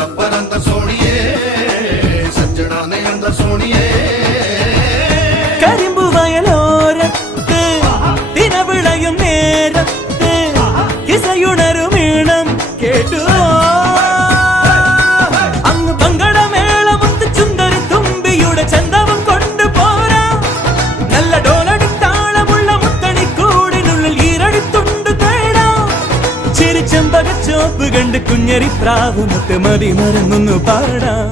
തപ്പനന്ത സോണിയേ സജ്ജനാനേ അന്ത സോണിയേ കരിമ്പു വയലോരത്ത് ദിനവിളയും നേരത്ത് ഇസയുണരും ഈണം കേട്ടു അങ്ങ് പങ്കടമേളമുത്ത് ചുന്ദരി തുമ്പിയുടെ ചന്തവും കൊണ്ടുപോരാ നല്ല ഡോലടിത്താളമുള്ള മുത്തണിക്കൂടിനുള്ളിൽ ഈരടിത്തുണ്ട് തേടാം ചിരിച്ചമ്പകച്ചോപ്പ് കണ്ട് കുഞ്ഞരി പ്രാവ് മുത്ത് മതി മറന്നൊന്നു പാടാം